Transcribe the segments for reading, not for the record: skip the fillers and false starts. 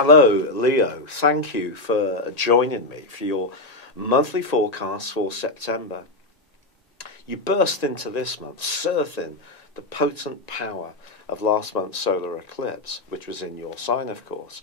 Hello, Leo. Thank you for joining me for your monthly forecast for September. You burst into this month surfing the potent power of last month's solar eclipse, which was in your sign, of course.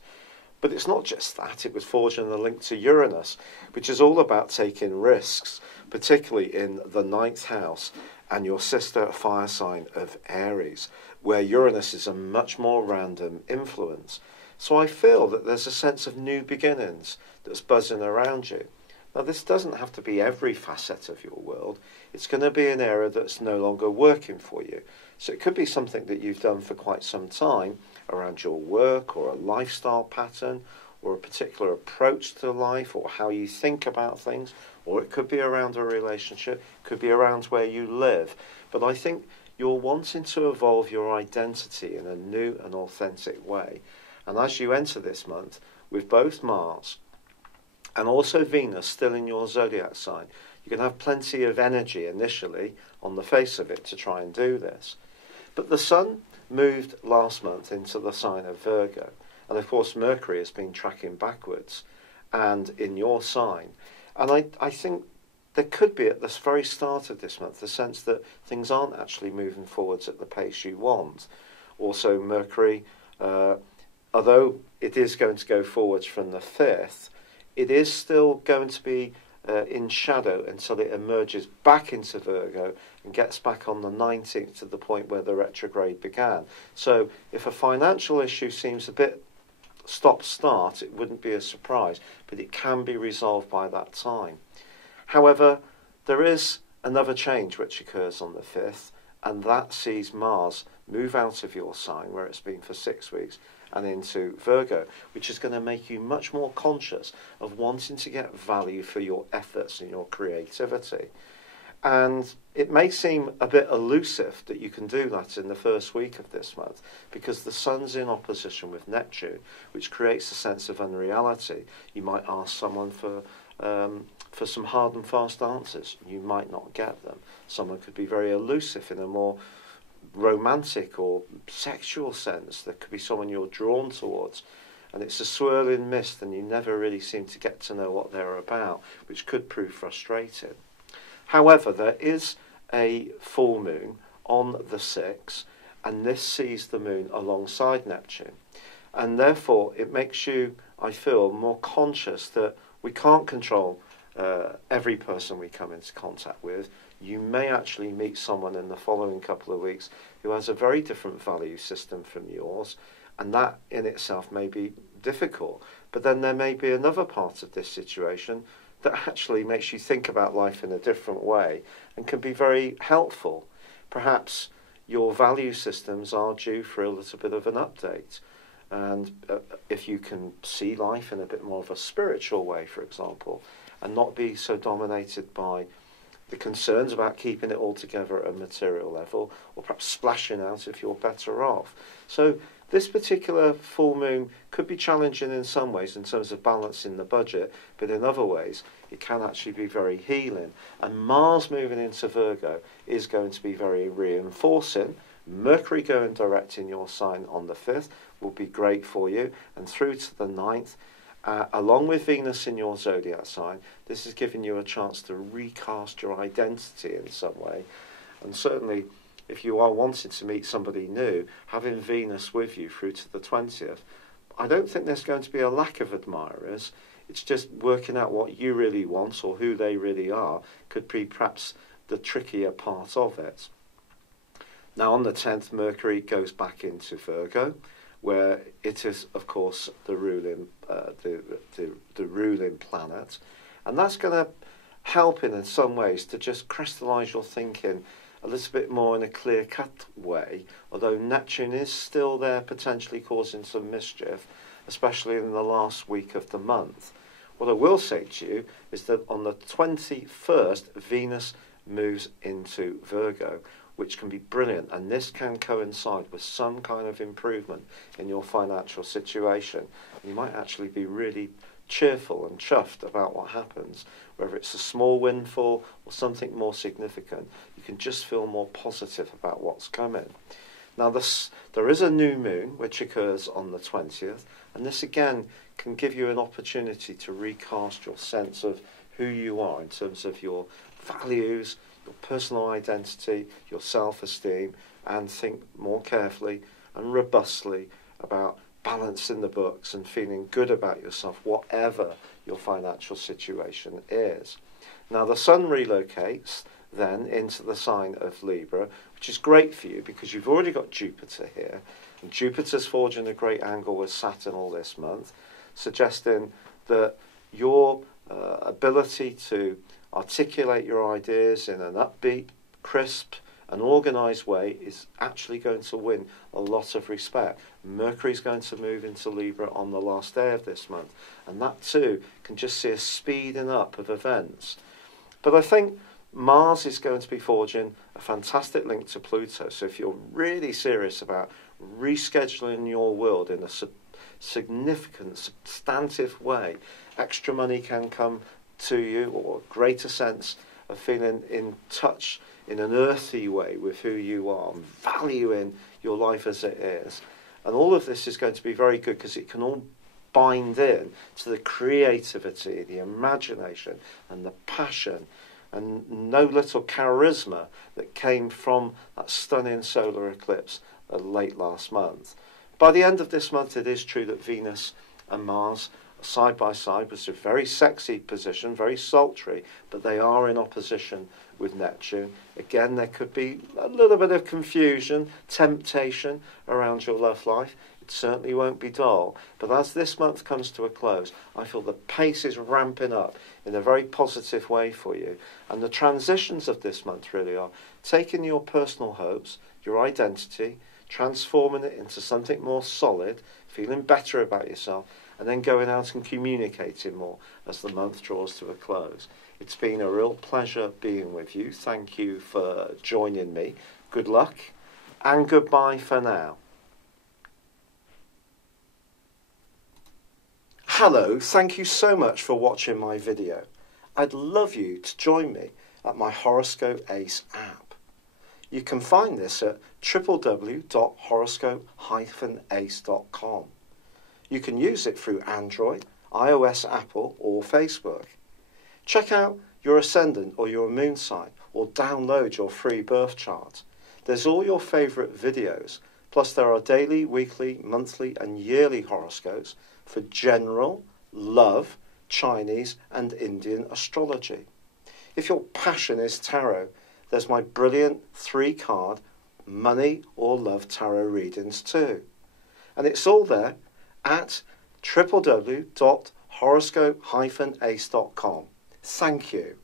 But it's not just that, it was forging a link to Uranus, which is all about taking risks, particularly in the ninth house and your sister fire sign of Aries, where Uranus is a much more random influence. So I feel that there's a sense of new beginnings that's buzzing around you. Now, this doesn't have to be every facet of your world. It's going to be an area that's no longer working for you. So it could be something that you've done for quite some time around your work or a lifestyle pattern or a particular approach to life or how you think about things, or it could be around a relationship, it could be around where you live. But I think you're wanting to evolve your identity in a new and authentic way. And as you enter this month, with both Mars and also Venus still in your zodiac sign, you can have plenty of energy initially on the face of it to try and do this. But the Sun moved last month into the sign of Virgo. And of course, Mercury has been tracking backwards and in your sign. And I think there could be at the very start of this month the sense that things aren't actually moving forwards at the pace you want. Also, Mercury, although it is going to go forwards from the 5th, it is still going to be in shadow until it emerges back into Virgo and gets back on the 19th to the point where the retrograde began. So if a financial issue seems a bit stop-start, it wouldn't be a surprise, but it can be resolved by that time. However, there is another change which occurs on the 5th, and that sees Mars move out of your sign, where it's been for 6 weeks, and into Virgo, which is going to make you much more conscious of wanting to get value for your efforts and your creativity. And it may seem a bit elusive that you can do that in the first week of this month, because the Sun's in opposition with Neptune, which creates a sense of unreality. You might ask someone for some hard and fast answers. You might not get them. Someone could be very elusive in a more romantic or sexual sense. There could be someone you're drawn towards, and it's a swirling mist and you never really seem to get to know what they're about, which could prove frustrating. However, there is a full moon on the 6th, and this sees the moon alongside Neptune, and therefore it makes you, I feel, more conscious that we can't control every person we come into contact with. You may actually meet someone in the following couple of weeks who has a very different value system from yours, and that in itself may be difficult. But then there may be another part of this situation that actually makes you think about life in a different way and can be very helpful. Perhaps your value systems are due for a little bit of an update. And if you can see life in a bit more of a spiritual way, for example, and not be so dominated by the concerns about keeping it all together at a material level, or perhaps splashing out if you're better off. So this particular full moon could be challenging in some ways in terms of balancing the budget, but in other ways it can actually be very healing. And Mars moving into Virgo is going to be very reinforcing. Mercury going direct in your sign on the 5th will be great for you, and through to the 9th, along with Venus in your zodiac sign, this is giving you a chance to recast your identity in some way. And certainly, if you are wanting to meet somebody new, having Venus with you through to the 20th, I don't think there's going to be a lack of admirers. It's just working out what you really want or who they really are could be perhaps the trickier part of it. Now, on the 10th, Mercury goes back into Virgo, where it is, of course, the ruling ruling planet, and that's going to help in some ways to just crystallise your thinking a little bit more in a clear-cut way. Although Neptune is still there, potentially causing some mischief, especially in the last week of the month. What I will say to you is that on the 21st, Venus moves into Virgo, which can be brilliant, and this can coincide with some kind of improvement in your financial situation. You might actually be really cheerful and chuffed about what happens, whether it's a small windfall or something more significant. You can just feel more positive about what's coming. Now, there is a new moon which occurs on the 20th, and this again can give you an opportunity to recast your sense of who you are in terms of your values, your personal identity, your self-esteem, and think more carefully and robustly about balancing the books and feeling good about yourself, whatever your financial situation is. Now, the sun relocates then into the sign of Libra, which is great for you because you've already got Jupiter here, and Jupiter's forging a great angle with Saturn all this month, suggesting that your ability to articulate your ideas in an upbeat, crisp, and organised way is actually going to win a lot of respect. Mercury's going to move into Libra on the last day of this month, and that too can just see a speeding up of events. But I think Mars is going to be forging a fantastic link to Pluto, so if you're really serious about rescheduling your world in a significant, substantive way, extra money can come to you, or a greater sense of feeling in touch in an earthy way with who you are, and valuing your life as it is. And all of this is going to be very good because it can all bind in to the creativity, the imagination, and the passion, and no little charisma that came from that stunning solar eclipse late last month. By the end of this month, it is true that Venus and Mars side by side, was a very sexy position, very sultry, but they are in opposition with Neptune. Again, there could be a little bit of confusion, temptation around your love life. It certainly won't be dull. But as this month comes to a close, I feel the pace is ramping up in a very positive way for you. And the transitions of this month really are taking your personal hopes, your identity, transforming it into something more solid, feeling better about yourself, and then going out and communicating more as the month draws to a close. It's been a real pleasure being with you. Thank you for joining me. Good luck, and goodbye for now. Hello, thank you so much for watching my video. I'd love you to join me at my Horoscope Ace app. You can find this at www.horoscope-ace.com. You can use it through Android, iOS, Apple, or Facebook. Check out your ascendant or your moon sign, or download your free birth chart. There's all your favourite videos, plus there are daily, weekly, monthly and yearly horoscopes for general, love, Chinese and Indian astrology. If your passion is tarot, there's my brilliant 3-card money or love tarot readings too. And it's all there at www.horoscope-ace.com. Thank you.